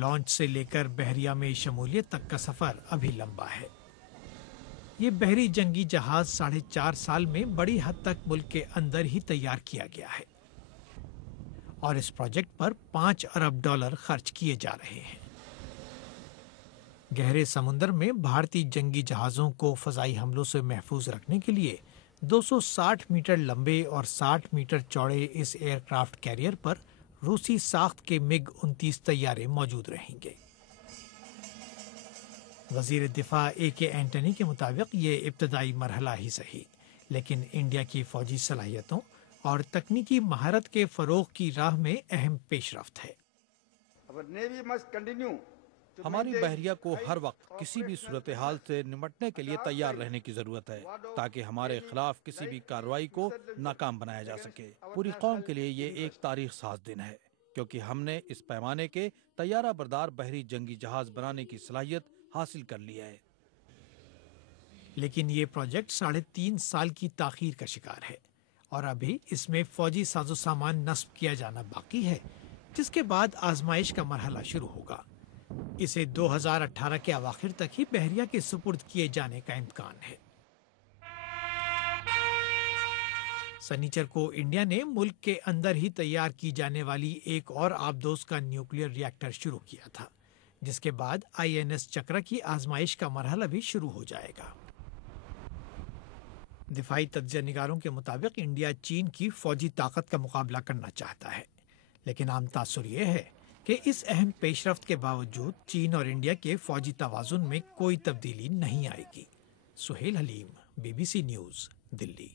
Launch سے لے کر بحریہ میں شمولیت تک کا سفر ابھی لمبا ہے۔ یہ بحری جنگی جہاز 4.5 سال میں بڑی حد تک ملک کے اندر ہی تیار کیا گیا ہے اور اس پروجیکٹ پر $5 ارب خرچ کیے جا رہے ہیں۔ گہرے سمندر میں بھارتی جنگی جہازوں کو فضائی حملوں سے محفوظ رکھنے کے لیے 260 میٹر لمبے اور 60 میٹر چوڑے اس ایئر کرافٹ کیریئر پر روسی ساخت کے MiG-29 طیارے موجود رہیں گے۔ وزیر دفاع AK اینٹنی کے مطابق یہ ابتدائی مرحلہ ہی صحیح، لیکن انڈیا کی فوجی صلاحیتوں اور تکنیکی مہارت کے فروغ کی راہ میں اہم پیش رفت ہے۔ ہماری بحریہ کو ہر وقت کسی بھی صورتحال سے نمٹنے کے لیے تیار رہنے کی ضرورت ہے تاکہ ہمارے خلاف کسی بھی کارروائی کو ناکام بنایا جا سکے۔ پوری قوم کے لیے یہ ایک تاریخ ساز دن ہے کیونکہ ہم نے اس پیمانے کے طیارہ بردار بحری جنگی جہاز بنانے کی صلاحیت حاصل کر لی ہے۔ لیکن یہ پروجیکٹ 3.5 سال کی تاخیر کا شکار ہے اور ابھی اس میں فوجی ساز و سامان نصب کیا جانا باقی ہے، جس کے بعد آزمائش کا مرحلہ شروع ہوگا۔ اسے 2018 کے اواخر تک ہی بحریہ کے سپرد کیے جانے کا امکان ہے۔ سنیچر کو انڈیا نے ملک کے اندر ہی تیار کی جانے والی ایک اور آبدوز کا نیوکلیر ری ایکٹر شروع کیا تھا، جس کے بعد INS چکرا کی آزمائش کا مرحلہ بھی شروع ہو جائے گا۔ دفاعی تجزیہ نگاروں کے مطابق انڈیا چین کی فوجی طاقت کا مقابلہ کرنا چاہتا ہے، لیکن عام تاثر یہ ہے کہ اس اہم پیش رفت کے باوجود چین اور انڈیا کے فوجی توازن میں کوئی تبدیلی نہیں آئے گی۔ سہیل حلیم، BBC نیوز، دلی۔